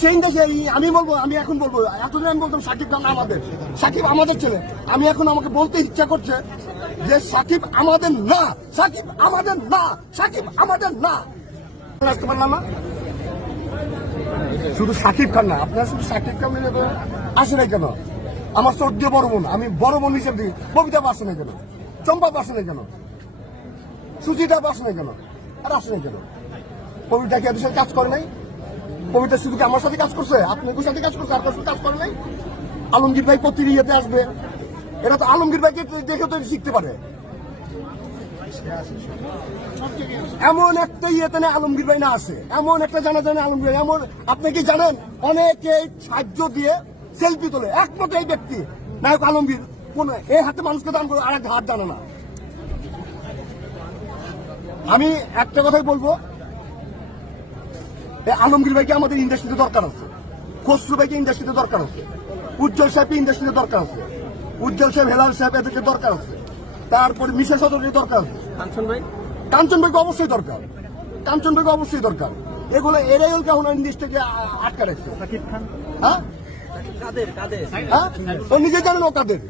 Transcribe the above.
সেই দেশে আমি বলবো, আমি এখন বলবো, এতদিন আমি বলতাম সাকিব খান আমাদের, সাকিব আমাদের ছেলে। আমি এখন আমাকে বলতে ইচ্ছা করছে যে সাকিব আমাদের না, সাকিব আমাদের না, সাকিব আমাদের না। আসতে পারলাম না, শুধু সাকিব খান না, আপনারা শুধু সাকিব খান আসে নাই কেন? আমার শ্রদ্ধেয় বড় বোন, আমি বড় বোন হিসেবে দিই, ববিতা আসে নাই কেন? চম্পা আসে নাই কেন? সুচিতা আসে নাই কেন? আর আসে নাই কেন? কবিতা কি এদের সাথে কাজ করে নাই? কবিতা শুধু কি আমার সাথে কাজ করছে? আপনার সাথে কাজ করছে, আপনার সাথে কাজ করে নাই? আলমগীর ভাই প্রতি ইয়েতে আসবে, এটা তো আলমগীর ভাইকে দেখে তো শিখতে পারে। এমন একটা ইয়েতে না আলমগীর ভাই না আসে, এমন একটা জানা জানে আলমগীর ভাই, এমন আপনি কি জানেন অনেকে সাহায্য দিয়ে সেলফি তোলে, একমাত্র এই ব্যক্তি নায়ক আলমগীর কোন এই হাতে মানুষকে দান করে আর এক হাত জানে না। আমি একটা কথাই বলবো, আলমগীর ভাইকে আমাদের ইন্ডাস্ট্রিতে দরকার আছে, খসরু ভাইকে ইন্ডাস্ট্রিতে দরকার আছে, উজ্জ্বল সাহেবকে ইন্ডাস্ট্রিতে দরকার আছে, উজ্জ্বল সাহেব, হেলাল সাহেব এদেরকে দরকার আছে, তারপর মিশা সদরকে দরকার আছে, কাঞ্চন ভাইকে অবশ্যই দরকার, কাঞ্চন ভাইকে অবশ্যই দরকার। এগুলো এরাই হল কেমন ইন্ডাস্ট্রিকে আটকা রাখছে। হ্যাঁ, ও নিজে জানেন ও কাদের।